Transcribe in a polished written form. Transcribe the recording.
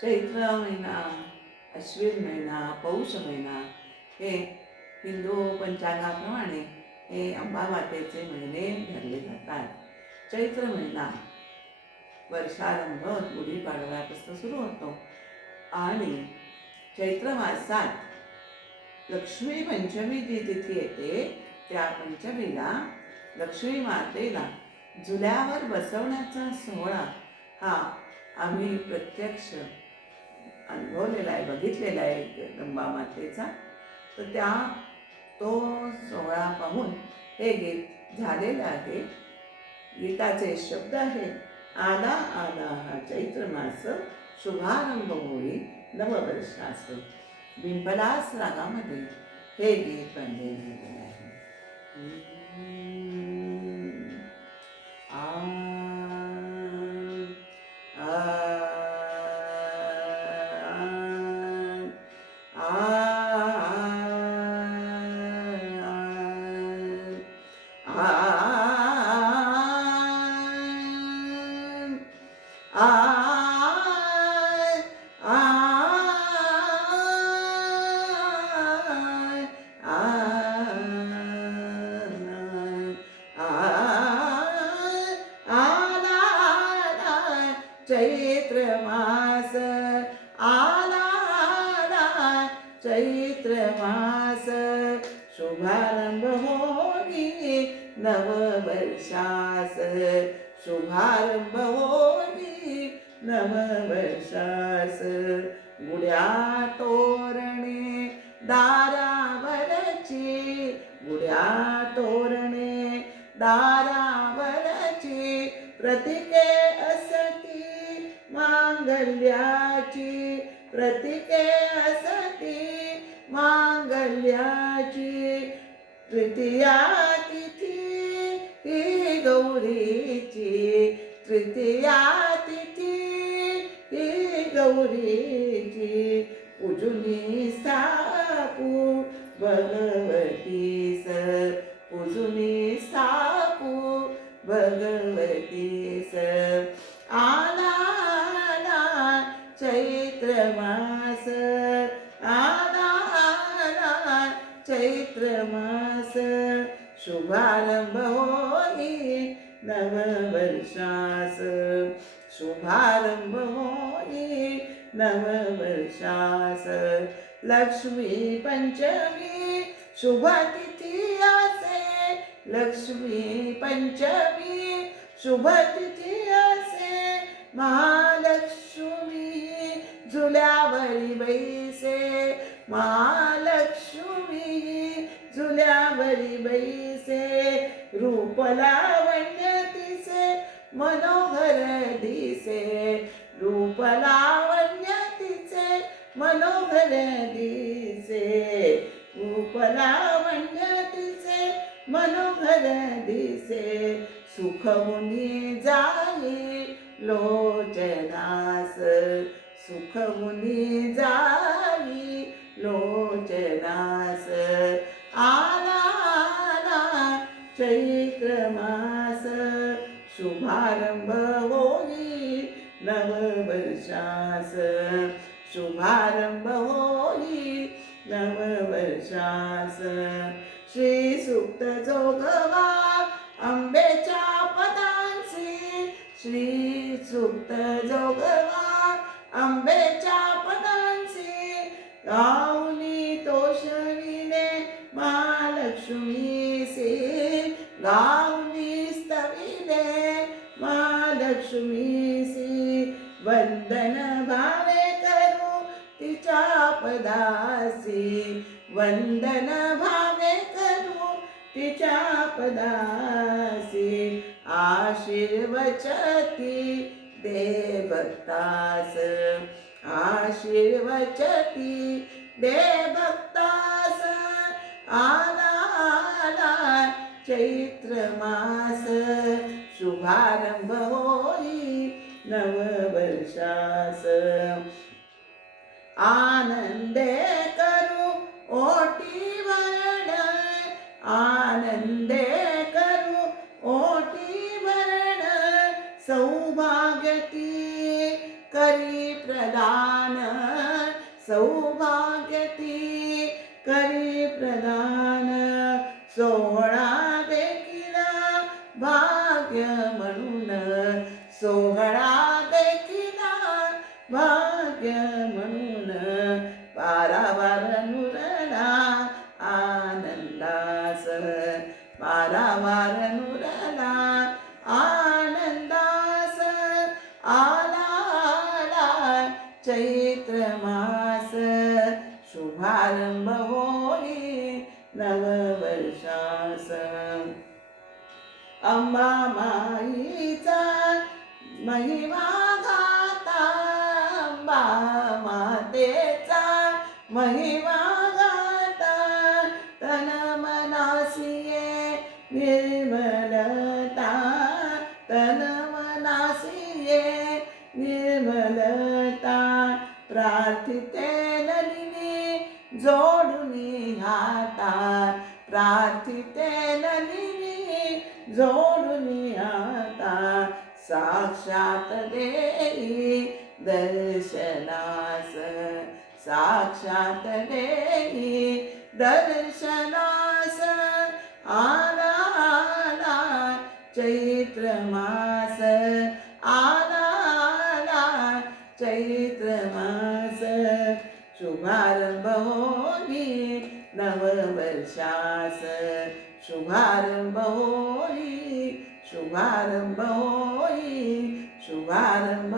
चैत्र महिना, अश्विन महिना, पौष महिना हे हिंदू पंचांगाप्रमाणे हे अंबा मातेचे महिने धरले जातात. चैत्र महिना वर्षारंभ गुढीपाडव्यापासून सुरू होतो आणि चैत्र मासात लक्ष्मी पंचमी जी तिथी येते त्या पंचमीला लक्ष्मी मातेला झुल्यावर बसवण्याचा सोहळा हा आम्ही प्रत्यक्ष अनुभवलेला आहे, बघितलेला आहे अंबा मातेचा. तर तो सोहळा पाहून हे गीत झालेलं आहे. गीताचे शब्द आहे, आला आला हा चैत्र मास, शुभारंभ होई नववर्षास. बिंपलास रागामध्ये हे गीत बनलेले आहे. चैत्र मास आला चैत्र मास, शुभारंभ होई नववर्षास. शुभारंभ होई नववर्षास. गुढ्या तोरणे दारावरची, गुढ्या तोरणे दारावरची, प्रतिके असती मांगल्याची, प्रतिके असती मांगल्याची. तृतीया तिथी ही गौरीची, तृतीया तिथी ही गौरीची. पूजुनी स्थापू भगवतीस, पूजुनी स्थापू भगवतीस. आला चैत्र मास, आला चैत्र मास, शुभारंभ होई नववर्षास. शुभारंभ होई नववर्षास. लक्ष्मी पंचमी शुभ तिथी असे, लक्ष्मी पंचमी शुभ तिथी असे. महालक्ष्मी झुल्यावरी बैसे, महालक्ष्मी झुल्यावरी बैसे. रूप लावण्य तिचे मनोहर दिसे, रूप लावण्य तिचे मनोहर दिसे. रूप लावण्य तिचे मनोहर दिसे. सुखमुनी जाई लोचनास, सुखमुनी जाई लोचनास. आला चैत्र मास, शुभारंभ होई नववर्षास. शुभारंभ होई नववर्षास. श्री सूक्त जोगवा अंबेच्या पदांसी, श्री सूक्त जोगवा अंबेच्या पदांसी. गाऊनी तोषविले महालक्ष्मीसी, गाऊनी स्तविले महालक्ष्मीसी. वंदन भावे करू तिच्या पदासी, वंदन भावे करू तिच्या पदासी. आशीर्वचती दे भक्तास, आशीर्वचती दे भक्तास. आला चैत्र मास, शुभारंभ होई नववर्षास. आनंदे करू ओटी भरण, आनंदे करू ओटी भरण. सौभाग्यती करी प्रदान सौभाग्यती करी प्रदान सोहळा देखील भाग्य म्हणून सोहळा देखील भाग्य म्हणून पारावार नुरला आनंदास पारावार नुरला आनंदास आला आला चैत्र मास शुभारंभ होई नववर्षास अंबा माईचा महिमा गाता अंबा मातेचा महिमा गाता तन मनासिये निर्मलता तन मनासिये निर्मलता प्रार्थिते नलिनी जोडुनी हाता प्रार्थिते नलिनी जोडुनी हाता साक्षात देई दर्शनास साक्षात देई दर्शनास आला आला चैत्र मास आला आला चैत्र मास शुभारंभ होई नववर्षास शुभारंभ होई शुभारंभ होई शुभारंभ